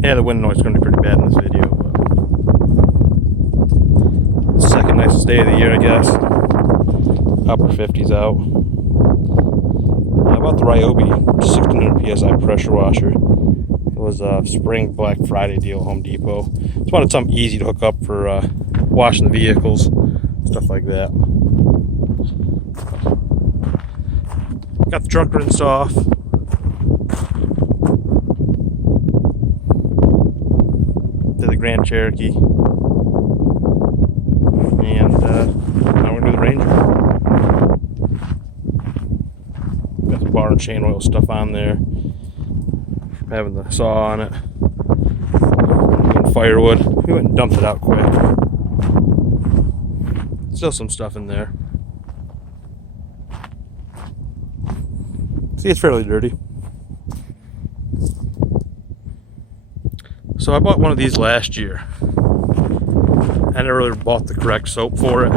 Yeah, the wind noise is going to be pretty bad in this video. But second nicest day of the year, I guess. Upper 50s out. I bought the Ryobi 1600 psi pressure washer. It was a spring Black Friday deal at Home Depot. Just wanted something easy to hook up for washing the vehicles, stuff like that. Got the truck rinsed off. Did the Grand Cherokee. And now we're going to do the Ranger. Got some bar and chain oil stuff on there. Having the saw on it. Doing firewood. We went and dumped it out quick. Still some stuff in there. See, it's fairly dirty. So I bought one of these last year. I never really bought the correct soap for it.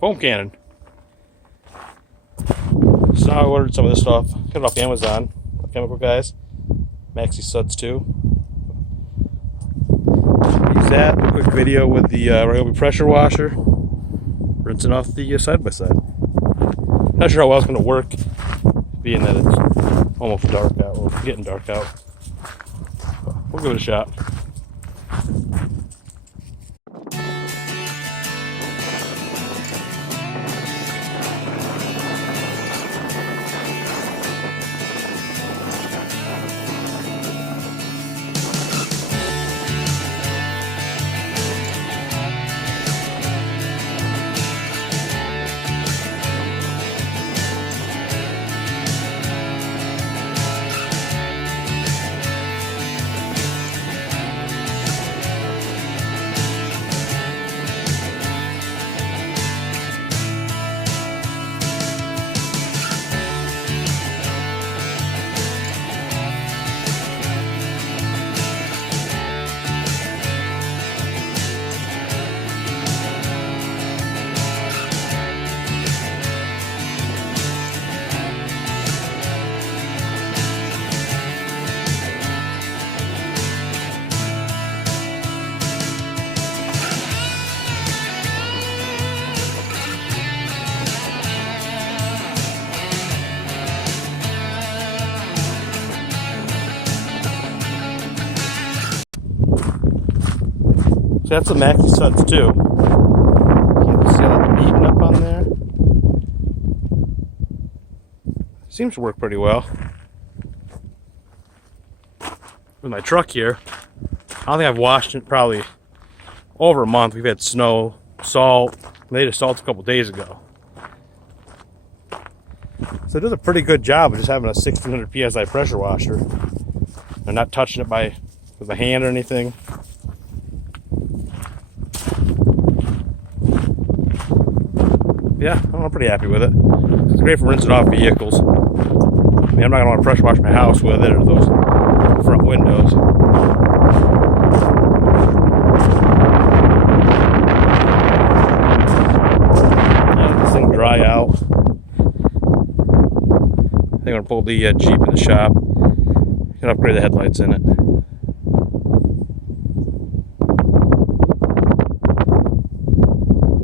Foam cannon. So now I ordered some of this stuff. Got it off Amazon. Chemical guys. Maxi Suds too. Use that. A quick video with the Ryobi pressure washer. Rinsing off the side-by-side. Not sure how well it's going to work, being that it's almost dark out, or getting dark out. But we'll give it a shot. So that's the Maxi Suds too. You see how that's beaten up on there? Seems to work pretty well. With my truck here, I don't think I've washed it probably over a month. We've had snow, salt. They did salt a couple days ago. So it does a pretty good job of just having a 1600 psi pressure washer. I'm not touching it with my hand or anything. Yeah, I'm pretty happy with it. It's great for rinsing off vehicles. I mean, I'm not going to want to pressure wash my house with it or those front windows. Let this thing dry out. I think I'm going to pull the Jeep in the shop and upgrade the headlights in it.